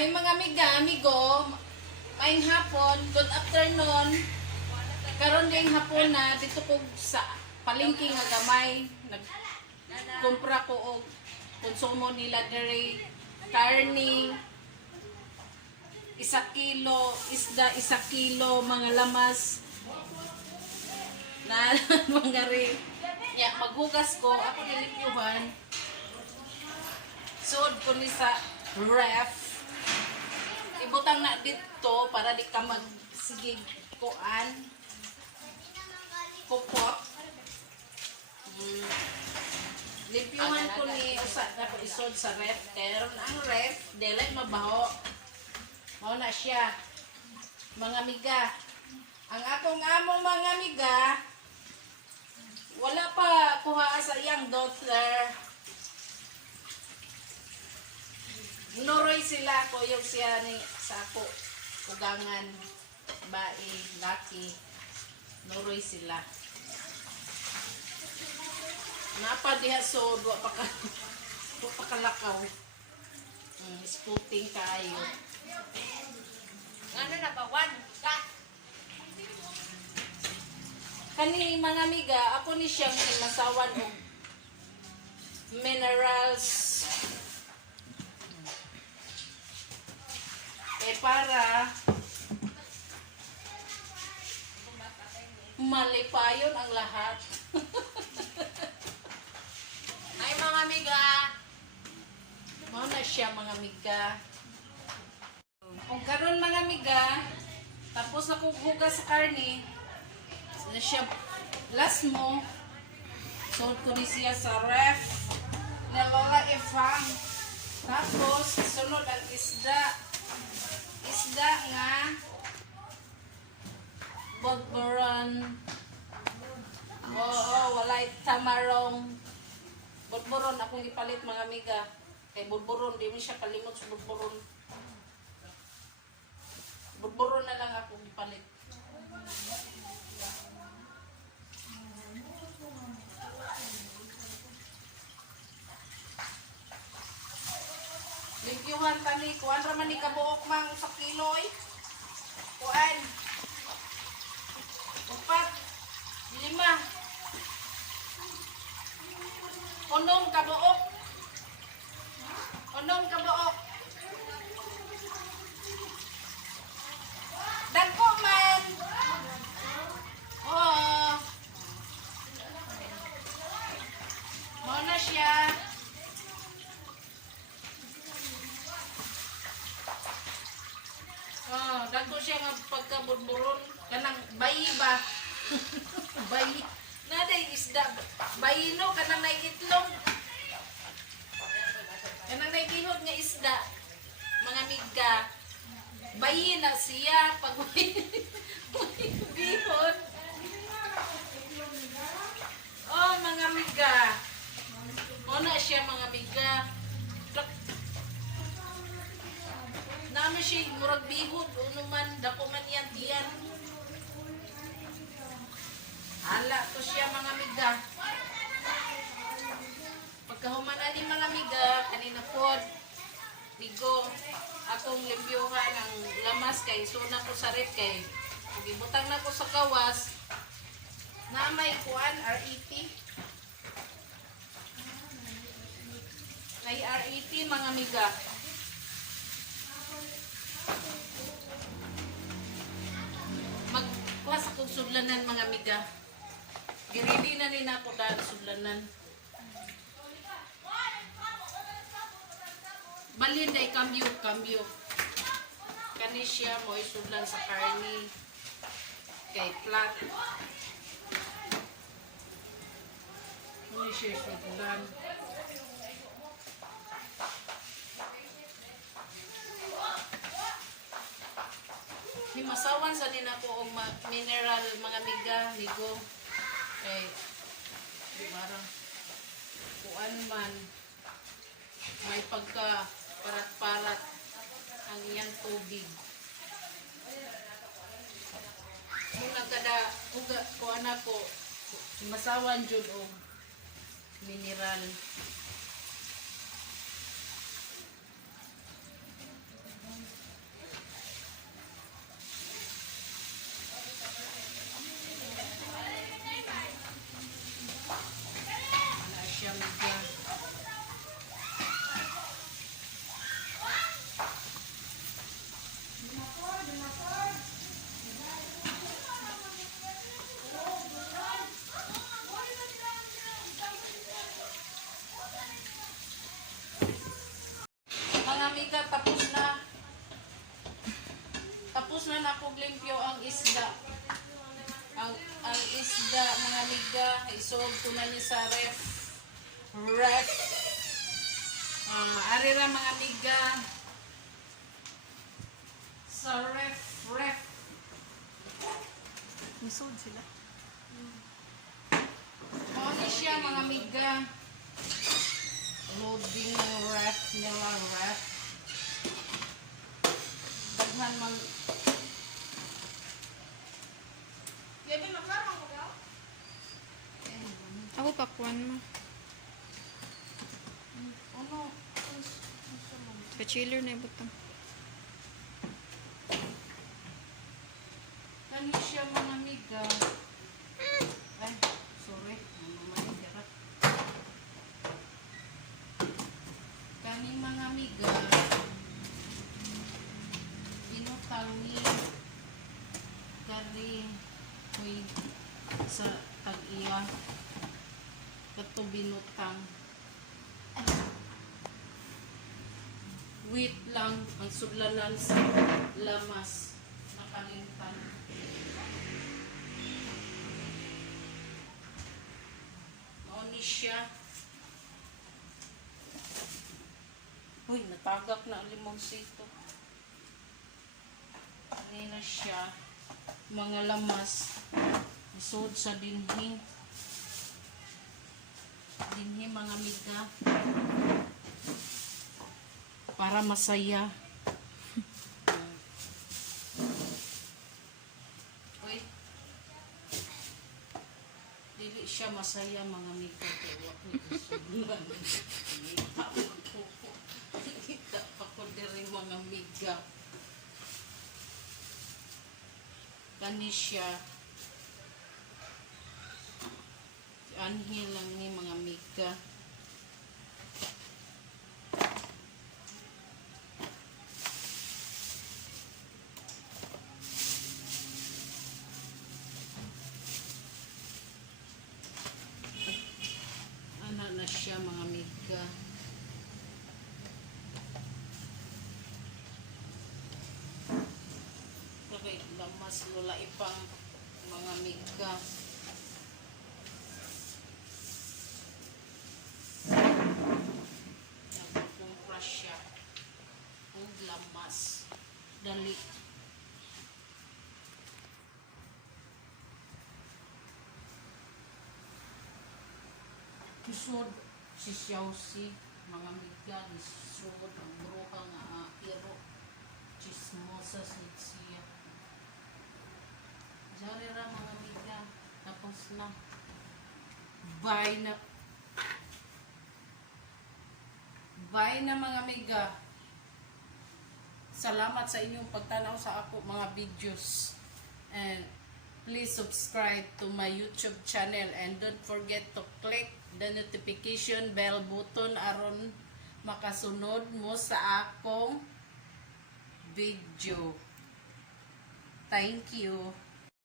Ay mga amigo, maayong hapon, good afternoon. Karon ding hapon na dito ko sa palengke nga gamay, nagkumpra ko og konsumo nila diri karne 1 kilo, isda 1 kilo, mga lamas na mga rin. Ya, maghugas ko, ako nilikyuhan. Suod ko ni sa ref. Ibutang na dito para di ka magsigig kuan. Kupot. Limpyuhan ko ni usa na ko isod sa ref. Karon ang ref, dili mabaho. Mao na siya. Mga miga. Ang akong among mga miga, wala pa kuha sa iyang daughter. Nuroy sila ko yung siya ni sa ako. Kugangan, bae, laki. Nuroy sila. Napa diha so do pa kalakaw. Spooting kayo. Ano na ba? One, Kani mga amiga, ako ni siyang masawan og minerals. Para malipayon ang lahat. Ay mga amiga. Mao na siya mga amiga. Kung karon mga amiga, tapos na kong hugas sa karne, na siya last mo, sold ko ni siya sa ref na Lola Efang. Tapos, sunod ang isda. Isda nga budburon. Oo, walay tamarong. Budburon akong ipalit mga amiga. Kay budburon, di mo siya kalimot sa budburon. Budburon na lang akong ipalit. Limpyuhan tani, kuan raman ni kabuok mang 1 kilo eh. Kuan. 4, 5. Unong kabuok. Unong kabuok. Dagko man. Oh. Mo na siya. Oh, dagko siya nga pagkabudburon kanang bayi ba? Bayi. Naday isda. Bayi no kanang naiitlog. Kanang naigihod nga isda. Mga miga. Bayi na siya pag bihod. Oh, mga miga. O na siya mga miga. Naman siya murag bihod, uno man, dako man yan diyan. Hala to siya mga miga. Pagkahuman ani mga miga, kanina pod, ligo, atong limpyuhan ang lamas kay suna ko sa rep kay. Ibutang na ko sa gawas, na may kuan, RET. May RET mga miga. Magkuha sa kong sudlanan mga amiga. Girili na rin ako dahil sudlanan. Balin ay kambyo. Kani siya mo isudlan sa karni. Kay flat. Kani siya isudlan. Himasawan sa nina ko og mineral mga miga nigo kay parang kuan man may pagka parat-parat ang iyang tubig. Muna kada uga kuan ako himasawan jud og mineral. amiga, tapos na. Tapos na nakuglimpyo ang isda. Ang isda, mga amiga, isood ko na niya sa ref. Ari ra mga amiga. Sa ref. Nisod sila. Ano siya mga amiga. Loading ng ref nila ref. Daghan man. Gabi maklaro ko daw. Ako pakwan mo. Ano? Pa-chiller na ibutang. Kani siya mga amiga. Ay, sorry. Ano man yung dirat. Kani mga amiga. Binutang ni kari kuy sa tag-iya. Kato binutang. Wait lang ang sudlanan sa lamas. Nakalimtan. Mauni siya. Uy, natagak na ang limonsito. Kanina siya. Mga lamas. Isod sa dinhi. Dinhi mga miga. Para masaya. Uy. Dili siya masaya mga miga. Kaya ako isubulan. Kita pa ko diri mga miga. Kani siya. Anhi lang ni mga miga. Na siya mga miga. Okay, lamas lula ipang mga miga. Nagkumpra siya. Ug lamas. Dali. Isod si Xiaoxi, mga miga, isod ang bruha nga iro, chismosa siya. Diyan ra mga miga, tapos na. Bye na. Bye na mga miga. Salamat sa inyong pagtanaw sa ako mga videos. And please subscribe to my YouTube channel and don't forget to click the notification bell button aron makasunod mo sa akong video. Thank you.